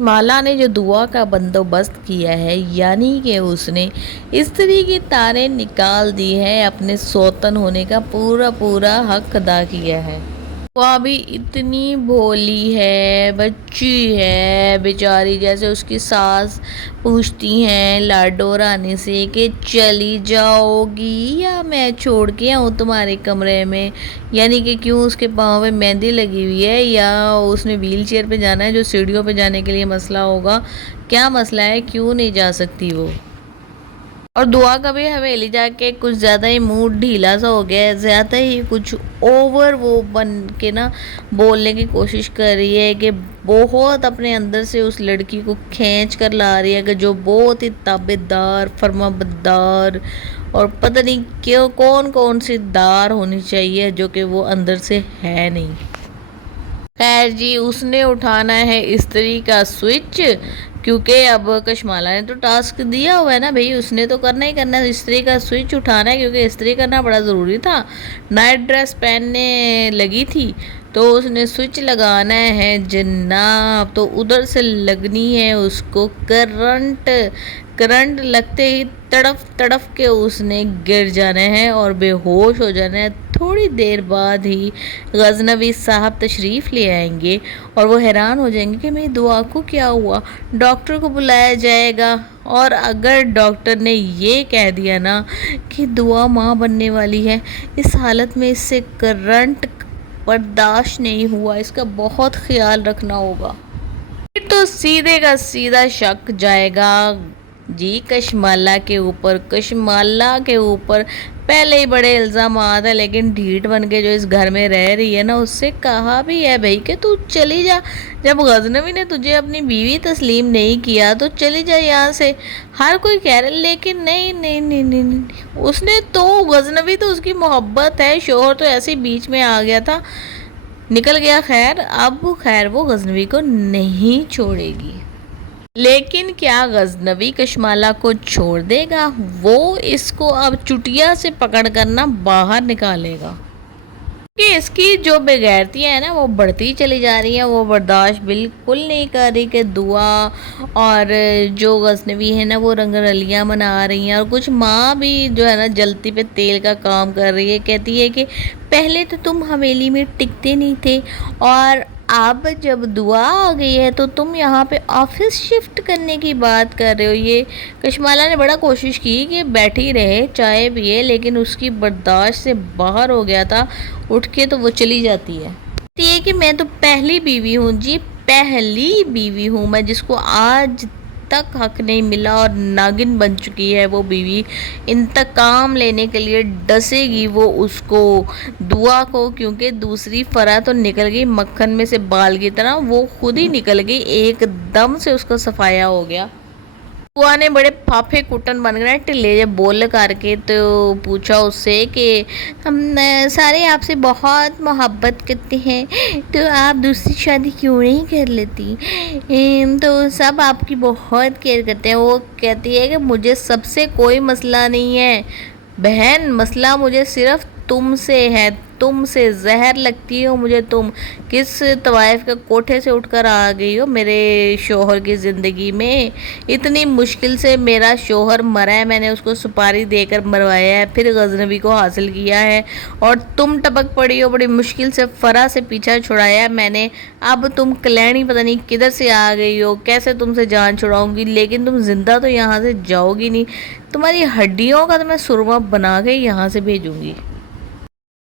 माला ने जो दुआ का बंदोबस्त किया है, यानी कि उसने स्त्री की तारें निकाल दी है, अपने सौतन होने का पूरा पूरा हक अदा किया है। वो अभी इतनी भोली है, बच्ची है बेचारी, जैसे उसकी सास पूछती हैं लाडो रानी से कि चली जाओगी या मैं छोड़ के आऊँ तुम्हारे कमरे में, यानी कि क्यों उसके पाँव में मेहंदी लगी हुई है या उसने व्हील चेयर पे जाना है, जो सीढ़ियों पे जाने के लिए मसला होगा। क्या मसला है, क्यों नहीं जा सकती वो। और दुआ का भी हवेली जाके कुछ ज़्यादा ही मूड ढीला सा हो गया है, ज़्यादा ही कुछ ओवर वो बन के ना बोलने की कोशिश कर रही है कि बहुत अपने अंदर से उस लड़की को खींच कर ला रही है कि जो बहुत ही ताबेदार फरमाबरदार और पता नहीं क्यों कौन कौन सी दार होनी चाहिए, जो कि वो अंदर से है नहीं। खैर जी, उसने उठाना है स्त्री का स्विच, क्योंकि अब कशमाला ने तो टास्क दिया हुआ है ना भाई, उसने तो करना ही करना है, स्त्री का स्विच उठाना है, क्योंकि इस्त्री करना बड़ा ज़रूरी था। नाइट ड्रेस पहनने लगी थी तो उसने स्विच लगाना है जनाब, तो उधर से लगनी है उसको करंट। करंट लगते ही तड़फ तड़फ के उसने गिर जाना है और बेहोश हो जाना है। थोड़ी देर बाद ही गजनवी साहब तशरीफ़ ले आएंगे और वो हैरान हो जाएंगे कि मेरी दुआ को क्या हुआ। डॉक्टर को बुलाया जाएगा और अगर डॉक्टर ने ये कह दिया ना कि दुआ माँ बनने वाली है, इस हालत में इससे करंट बर्दाश्त नहीं हुआ, इसका बहुत ख्याल रखना होगा। फिर तो सीधे का सीधा शक जाएगा जी कशमाला के ऊपर। कशमाला के ऊपर पहले ही बड़े इल्ज़ाम है, लेकिन ढीठ बन के जो इस घर में रह रही है ना, उससे कहा भी है भाई कि तू चली जा। जब गजनवी ने तुझे अपनी बीवी तस्लीम नहीं किया तो चली जा यहाँ से। हर कोई कह रहा है, लेकिन नहीं नहीं नहीं नहीं, नहीं, नहीं। उसने तो गजनवी तो उसकी मोहब्बत है, शोहर तो ऐसे ही बीच में आ गया था, निकल गया। खैर अब खैर वो गजनवी को नहीं छोड़ेगी, लेकिन क्या गजनवी कशमाला को छोड़ देगा? वो इसको अब चुटिया से पकड़ कर ना बाहर निकालेगा, कि इसकी जो बेगैरतियाँ हैं ना वो बढ़ती चली जा रही हैं। वो बर्दाश्त बिल्कुल नहीं कर रही कि दुआ और जो गजनवी है ना वो रंगरलियाँ मना रही हैं, और कुछ माँ भी जो है ना जलती पे तेल का काम कर रही है। कहती है कि पहले तो तुम हवेली में टिकते नहीं थे और अब जब दुआ आ गई है तो तुम यहाँ पे ऑफिस शिफ्ट करने की बात कर रहे हो। ये कशमाला ने बड़ा कोशिश की कि बैठी रहे चाय पिए, लेकिन उसकी बर्दाश्त से बाहर हो गया था। उठ के तो वो चली जाती है। ये कि मैं तो पहली बीवी हूँ जी, पहली बीवी हूँ मैं, जिसको आज तक हक नहीं मिला, और नागिन बन चुकी है वो बीवी। इंतकाम लेने के लिए डसेगी वो उसको, दुआ को, क्योंकि दूसरी फरा तो निकल गई मक्खन में से बाल की तरह, वो खुद ही निकल गई, एकदम से उसका सफाया हो गया। बुआ ने बड़े फाफे कुटन बन गए टिल्ले जब बोल करके, तो पूछा उससे कि हम सारे आपसे बहुत मोहब्बत करते हैं, तो आप दूसरी शादी क्यों नहीं कर लेती? तो सब आपकी बहुत केयर करते हैं। वो कहती है कि मुझे सबसे कोई मसला नहीं है बहन, मसला मुझे सिर्फ तुमसे है, तुमसे जहर लगती हो मुझे तुम। किस तवाइफ के कोठे से उठकर आ गई हो मेरे शोहर की ज़िंदगी में? इतनी मुश्किल से मेरा शोहर मरा है, मैंने उसको सुपारी देकर मरवाया है, फिर गजनबी को हासिल किया है, और तुम टपक पड़ी हो, बड़ी मुश्किल से फरा से पीछा छुड़ाया है मैंने। अब तुम कलैणी पता नहीं किधर से आ गई हो, कैसे तुमसे जान छुड़ाऊंगी, लेकिन तुम जिंदा तो यहाँ से जाओगी नहीं, तुम्हारी हड्डियों का तो मैं सुरमा बना के यहाँ से भेजूंगी।